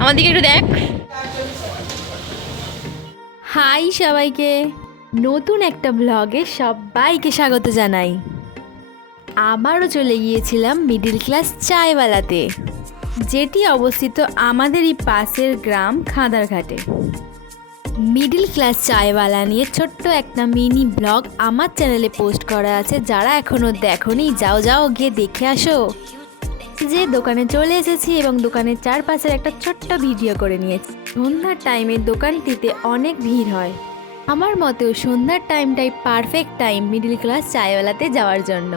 আমার দিকে একটু দেখ। হাই সবাইকে, নতুন একটা ব্লগে সবাইকে স্বাগত জানাই। আবারও চলে গিয়েছিলাম মিডিল ক্লাস চায়ওয়ালাতে, যেটি অবস্থিত আমাদেরই পাশের গ্রাম খাদারঘাটে। মিডিল ক্লাস চায়ওয়ালা নিয়ে ছোট্ট একটা মিনি ব্লগ আমার চ্যানেলে পোস্ট করা আছে, যারা এখনও দেখোনি যাও যাও গিয়ে দেখে আসো। যে দোকানে চলে এসেছি এবং দোকানের চারপাশের একটা ছোট্ট ভিডিও করে নিয়েছি। সন্ধ্যার টাইমে দোকানটিতে অনেক ভিড় হয়, আমার মতেও সন্ধ্যার টাইমটাই পারফেক্ট টাইম মিডিল ক্লাস চায়ওয়ালাতে যাওয়ার জন্য।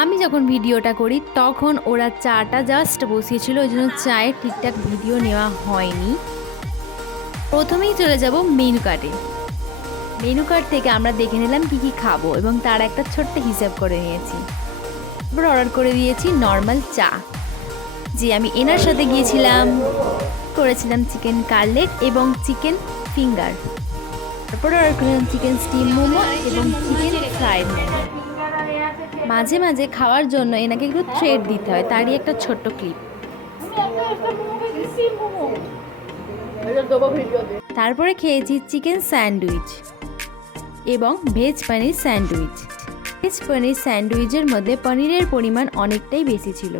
আমি যখন ভিডিওটা করি তখন ওরা চাটা জাস্ট বসিয়েছিল, ওই জন্য চায়ের ঠিকঠাক ভিডিও নেওয়া হয়নি। প্রথমেই চলে যাব মেনু কার্ডে। মেনু কার্ড থেকে আমরা দেখে নিলাম কী কী খাবো এবং তার একটা ছোট্ট হিসাব করে নিয়েছি। তারপর অর্ডার করে দিয়েছি নর্মাল চা, যে আমি এনার সাথে গিয়েছিলাম, করেছিলাম চিকেন কাটলেট এবং চিকেন ফিঙ্গার। তারপর অর্ডার করলাম চিকেন স্টিম মোমো এবং চিকেন ফ্রাইড মোমো। মাঝে মাঝে খাওয়ার জন্য এনাকে একটু ট্রেড দিতে হয়, তারই একটা ছোট্ট ক্লিপ। তারপরে খেয়েছি চিকেন স্যান্ডউইচ এবং ভেজ পনির স্যান্ডউইচ। ভেজ পনির স্যান্ডউইচের মধ্যে পনিরের পরিমাণ অনেকটাই বেশি ছিল।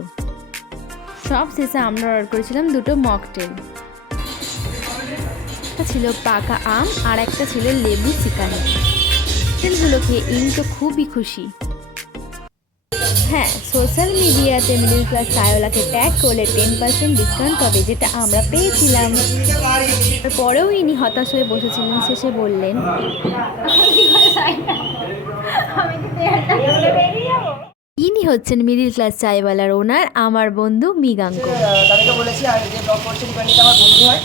সব শেষে আমরা অর্ডার করেছিলাম দুটো মকটেল। একটা ছিল পাকা আম আর একটা ছিল লেবু চিকানি। মকটেলগুলো খেয়ে ইনি তো খুবই খুশি। হ্যাঁ, সোশ্যাল মিডিয়াতে মিডিল ক্লাস চায়ওয়ালাকে ট্যাগ করলে 10% ডিসকাউন্ট পাবে, যেটা আমরা পেয়েছিলাম। তারপরেও ইনি হতাশ হয়ে বসেছিলেন, শেষে বললেন ইনি হচ্ছেন মিডিল ক্লাস চায়ওয়ালার ওনার, আমার বন্ধু মৃগাঙ্ক। তাদেরকে বলেছি আর যে ব্লগ করছে ডিপেন্ডেন্ট আমার বন্ধু হয়।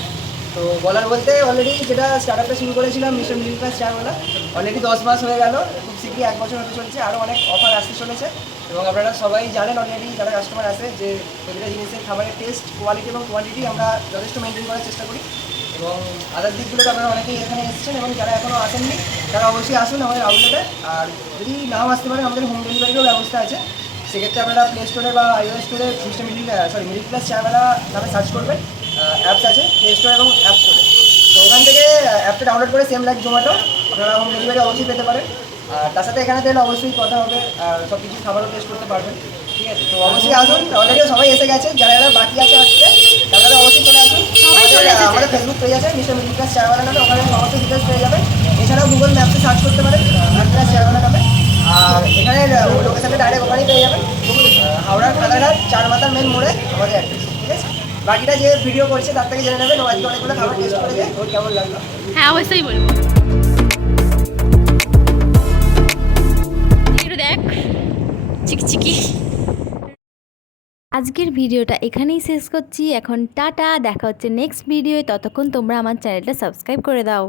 তো বলার বলতে অলরেডি যেটা স্টার্টআপটা শুরু করেছিলাম mister middle class chaiwala, already 10 মাস হয়ে গেল, খুব শীঘ্রই 1 বছর হতে চলছে। আরও অনেক অফার আসতে চলেছে এবং আপনারা সবাই জানেন অলরেডি, যারা কাস্টমার আসে, যে প্রতিটা জিনিসের খাবারের টেস্ট, কোয়ালিটি এবং কোয়ান্টিটি আমরা যথেষ্ট মেনটেন করার চেষ্টা করি। এবং আদার দিকগুলোতে আপনারা অনেকেই এখানে এসেছেন এবং যারা এখনও আসেননি তারা অবশ্যই আসুন আমাদের আউটলেটে। আর যদি নাও আসতে পারেন, আমাদের হোম ডেলিভারিরও ব্যবস্থা আছে। সেক্ষেত্রে আপনারা প্লে স্টোরে বা iOS স্টোরে মিডিল ক্লাস চায়ওয়ালা নামে সার্চ করবেন। অ্যাপস আছে প্লে স্টোর এবং অ্যাপ স্টোরে, তো ওখান থেকে অ্যাপটা ডাউনলোড করে সেম লাইক জোম্যাটো আপনারা হোম ডেলিভারি অবশ্যই পেতে পারেন। আর তার সাথে এখানে তাহলে অবশ্যই কথা হবে, সব কিছু খাবারও টেস্ট করতে পারবেন। ঠিক আছে, তো অবশ্যই আসুন। অলরেডি সবাই এসে গেছে, যারা যারা বাকি আছে আসতে তারা অবশ্যই চলে আসুন। আমাদের ফেসবুক পেজ আছে মিস্টার মিডিল ক্লাস চায়ওয়ালা নামে, ওখানে সমস্ত ডিটেলস পেয়ে যাবেন। এছাড়াও গুগল ম্যাপসে সার্চ করতে পারেন মিডিল ক্লাস চায়ওয়ালা নামে। আর এখানে লোকেশনটা ডাইরেক্ট ওখানেই পেয়ে যাবেন, হাওড়ার খাদারঘাট 4 মাথার মেন মোড়ে আমাদের অ্যাড্রেস। ঠিক আছে, বাকিটা যে ভিডিও করছে তার থেকে জেনে নেবেন ও আজকে অনেকগুলো খাবার টেস্ট করে যায়, ওর কেমন লাগলো। হ্যাঁ, অবশ্যই বলবো। একটু দেখ চিকচিকি। আজকের ভিডিওটা এখানেই শেষ করছি। এখন টাটা, দেখা হচ্ছে নেক্সট ভিডিওয়ে। ততক্ষণ তোমরা আমার চ্যানেলটা সাবস্ক্রাইব করে দাও।